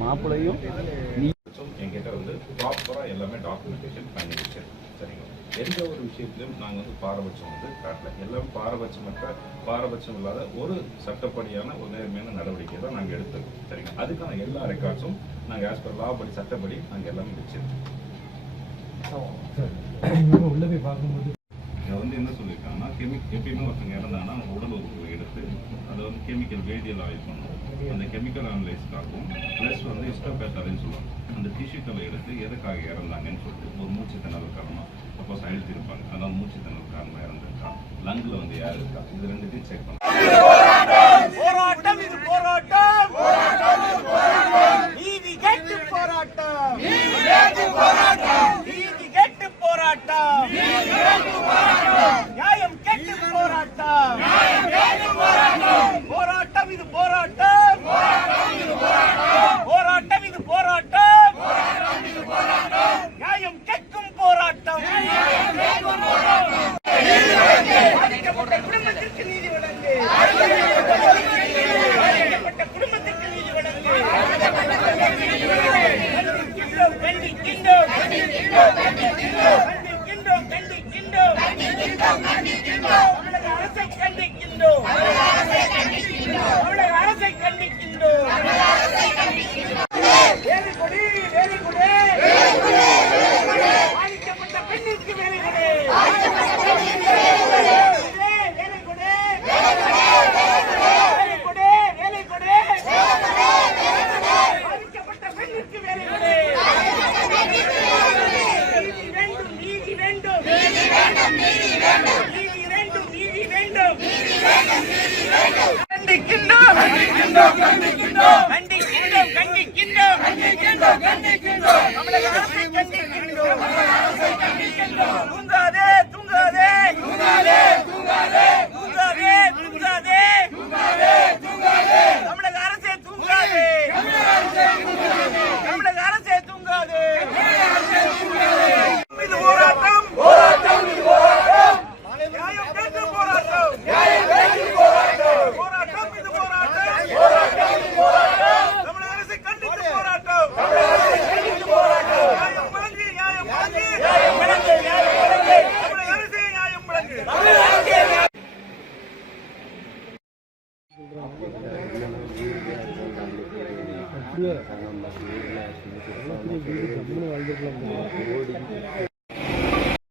மாப்பிளையும் என்கிட்ட வந்து ப்ராப்பரா எல்லாமே டாக்குமெண்டேஷன் பண்ணி வச்சு சரிங்களா. எந்த ஒரு விஷயத்திலும் நாங்கள் வந்து பாரபட்சம் வந்து காட்டல. எல்லாம் பாரபட்சம் இல்லாத ஒரு சட்டப்படியான ஒரு நேர்மையான நடவடிக்கை தான் நாங்கள் எடுத்துருக்கோம் சரிங்களா. அதுக்கான எல்லா ரெக்கார்ட்ஸும் நாங்கள் ஆஸ் பர் லா படி சட்டப்படி நாங்கள் எல்லாமே வச்சிருக்கோம். உள்ள போய் பார்க்கும்போது இதை வந்து என்ன சொல்லியிருக்காங்கன்னா எப்பயுமே ஒருத்தங்க இறந்தாங்கன்னா அவங்க உடல் உறுப்பு எடுத்து அதை வந்து கெமிக்கல் வேதியியல் ஆய்வு பண்ணுவோம். அந்த கெமிக்கல் அனலைஸ்க்காகவும் ப்ளஸ் வந்து ஹிஸ்டோபேத்தாரின்னு சொல்லுவாங்க. அந்த டிஷ்யூக்களை எடுத்து எதுக்காக இறந்தாங்கன்னு சொல்லிட்டு ஒரு மூச்சு திணறல் காரணம் சப்போஸ் அழுத்திருப்பாங்க, அதாவது மூச்சு திணறல் காரணமாக இறந்துருக்கா, லங்கில் வந்து யார் இருக்கா, இது ரெண்டுத்தையும் செக் பண்ணுவோம். அப்படியே